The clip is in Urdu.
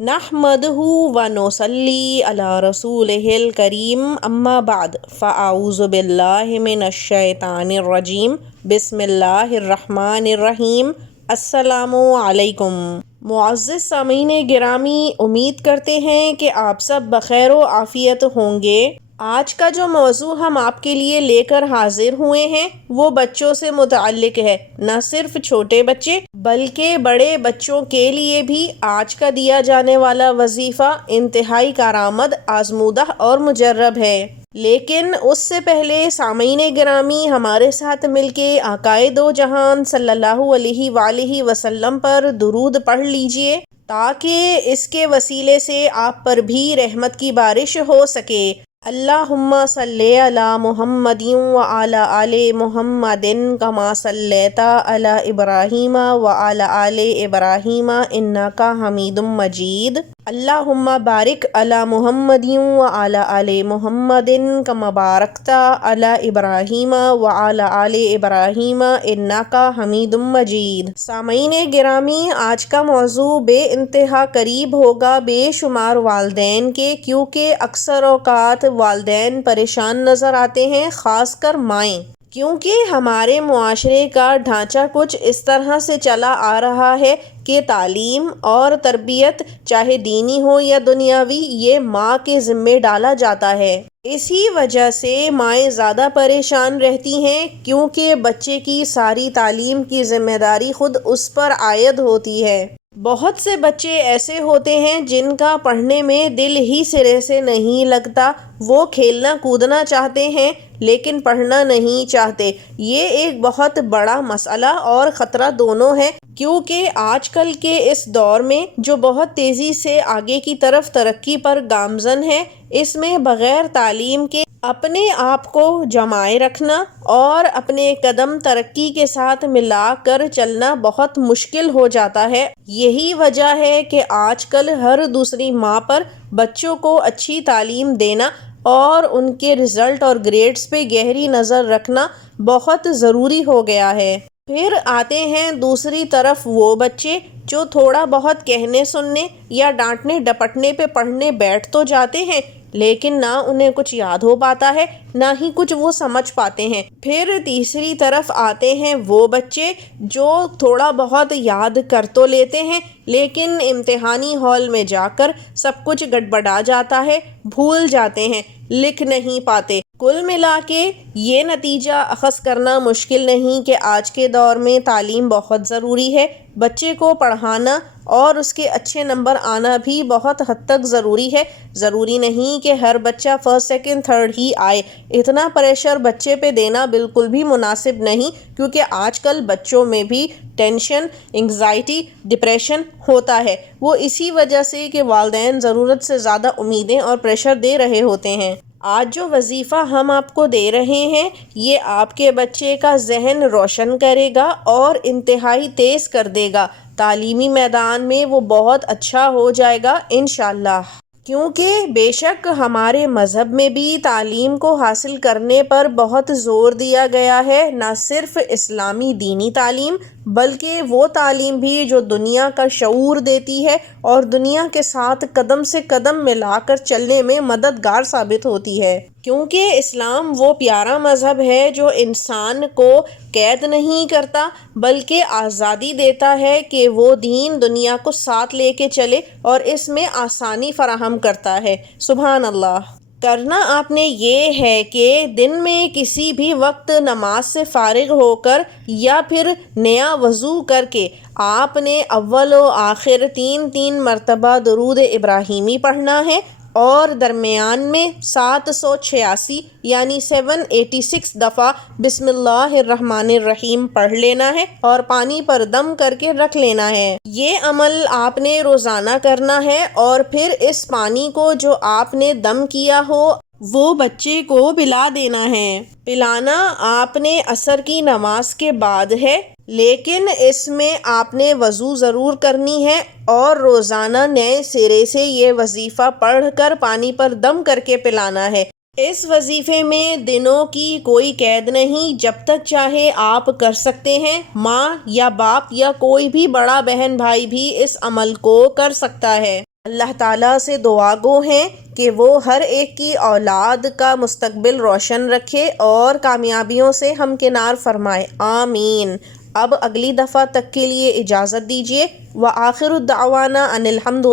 نحمدہ و نصلی علی رسولہ الکریم اما بعد فاعوذ باللہ من الشیطان الرجیم بسم اللہ الرحمن الرحیم السلام علیکم۔ معزز سامعین گرامی، امید کرتے ہیں کہ آپ سب بخیر و عافیت ہوں گے۔ آج کا جو موضوع ہم آپ کے لیے لے کر حاضر ہوئے ہیں وہ بچوں سے متعلق ہے۔ نہ صرف چھوٹے بچے بلکہ بڑے بچوں کے لیے بھی آج کا دیا جانے والا وظیفہ انتہائی کارآمد، آزمودہ اور مجرب ہے۔ لیکن اس سے پہلے سامعین گرامی، ہمارے ساتھ مل کے آقائے دو جہان صلی اللہ علیہ وآلہ وسلم پر درود پڑھ لیجئے تاکہ اس کے وسیلے سے آپ پر بھی رحمت کی بارش ہو سکے۔ اللہم صلی علی محمد وعلی آل محمد کما صلیت علی ابراہیم وعلی آل ابراہیم انک حمید مجید۔ اللہم بارک علی محمد وعلی آل محمد کما بارکت علی ابراہیم وعلی آل ابراہیم انک حمید مجید۔ سامعین گرامی، آج کا موضوع بے انتہا قریب ہوگا بے شمار والدین کے، کیونکہ اکثر اوقات والدین پریشان نظر آتے ہیں، خاص کر مائیں، کیونکہ ہمارے معاشرے کا ڈھانچہ کچھ اس طرح سے چلا آ رہا ہے کہ تعلیم اور تربیت، چاہے دینی ہو یا دنیاوی، یہ ماں کے ذمے ڈالا جاتا ہے۔ اسی وجہ سے مائیں زیادہ پریشان رہتی ہیں، کیونکہ بچے کی ساری تعلیم کی ذمہ داری خود اس پر عائد ہوتی ہے۔ بہت سے بچے ایسے ہوتے ہیں جن کا پڑھنے میں دل ہی سرے سے نہیں لگتا، وہ کھیلنا کودنا چاہتے ہیں لیکن پڑھنا نہیں چاہتے۔ یہ ایک بہت بڑا مسئلہ اور خطرہ دونوں ہے، کیونکہ آج کل کے اس دور میں جو بہت تیزی سے آگے کی طرف ترقی پر گامزن ہے، اس میں بغیر تعلیم کے اپنے آپ کو جمائے رکھنا اور اپنے قدم ترقی کے ساتھ ملا کر چلنا بہت مشکل ہو جاتا ہے۔ یہی وجہ ہے کہ آج کل ہر دوسری ماں پر بچوں کو اچھی تعلیم دینا اور ان کے رزلٹ اور گریڈز پہ گہری نظر رکھنا بہت ضروری ہو گیا ہے۔ پھر آتے ہیں دوسری طرف وہ بچے جو تھوڑا بہت کہنے سننے یا ڈانٹنے ڈپٹنے پہ پڑھنے بیٹھ تو جاتے ہیں، لیکن نہ انہیں کچھ یاد ہو پاتا ہے، نہ ہی کچھ وہ سمجھ پاتے ہیں۔ پھر تیسری طرف آتے ہیں وہ بچے جو تھوڑا بہت یاد کر تو لیتے ہیں، لیکن امتحانی ہال میں جا کر سب کچھ گڑبڑا جاتا ہے، بھول جاتے ہیں، لکھ نہیں پاتے۔ کل ملا کے یہ نتیجہ اخذ کرنا مشکل نہیں کہ آج کے دور میں تعلیم بہت ضروری ہے۔ بچے کو پڑھانا اور اس کے اچھے نمبر آنا بھی بہت حد تک ضروری ہے۔ ضروری نہیں کہ ہر بچہ فرسٹ سیکنڈ تھرڈ ہی آئے۔ اتنا پریشر بچے پہ دینا بالکل بھی مناسب نہیں، کیونکہ آج کل بچوں میں بھی ٹینشن، انگزائٹی، ڈپریشن ہوتا ہے۔ وہ اسی وجہ سے کہ والدین ضرورت سے زیادہ امیدیں اور پریشر دے رہے ہوتے ہیں۔ آج جو وظیفہ ہم آپ کو دے رہے ہیں، یہ آپ کے بچے کا ذہن روشن کرے گا اور انتہائی تیز کر دے گا۔ تعلیمی میدان میں وہ بہت اچھا ہو جائے گا انشاءاللہ۔ کیونکہ بے شک ہمارے مذہب میں بھی تعلیم کو حاصل کرنے پر بہت زور دیا گیا ہے، نہ صرف اسلامی دینی تعلیم بلکہ وہ تعلیم بھی جو دنیا کا شعور دیتی ہے اور دنیا کے ساتھ قدم سے قدم ملا کر چلنے میں مددگار ثابت ہوتی ہے۔ کیونکہ اسلام وہ پیارا مذہب ہے جو انسان کو قید نہیں کرتا بلکہ آزادی دیتا ہے کہ وہ دین دنیا کو ساتھ لے کے چلے اور اس میں آسانی فراہم کرتا ہے۔ سبحان اللہ۔ کرنا آپ نے یہ ہے کہ دن میں کسی بھی وقت نماز سے فارغ ہو کر یا پھر نیا وضو کر کے آپ نے اول و آخر 3 مرتبہ درود ابراہیمی پڑھنا ہے اور درمیان میں 786 یعنی 786 دفعہ بسم اللہ الرحمن الرحیم پڑھ لینا ہے اور پانی پر دم کر کے رکھ لینا ہے۔ یہ عمل آپ نے روزانہ کرنا ہے اور پھر اس پانی کو جو آپ نے دم کیا ہو وہ بچے کو پلا دینا ہے۔ پلانا آپ نے عصر کی نماز کے بعد ہے، لیکن اس میں آپ نے وضو ضرور کرنی ہے اور روزانہ نئے سرے سے یہ وظیفہ پڑھ کر پانی پر دم کر کے پلانا ہے۔ اس وظیفے میں دنوں کی کوئی قید نہیں، جب تک چاہے آپ کر سکتے ہیں۔ ماں یا باپ یا کوئی بھی بڑا بہن بھائی بھی اس عمل کو کر سکتا ہے۔ اللہ تعالیٰ سے دعا گو ہیں کہ وہ ہر ایک کی اولاد کا مستقبل روشن رکھے اور کامیابیوں سے ہمکنار فرمائے، آمین۔ اب اگلی دفعہ تک کے لیے اجازت دیجیے۔ وآخر دعوانا ان الحمد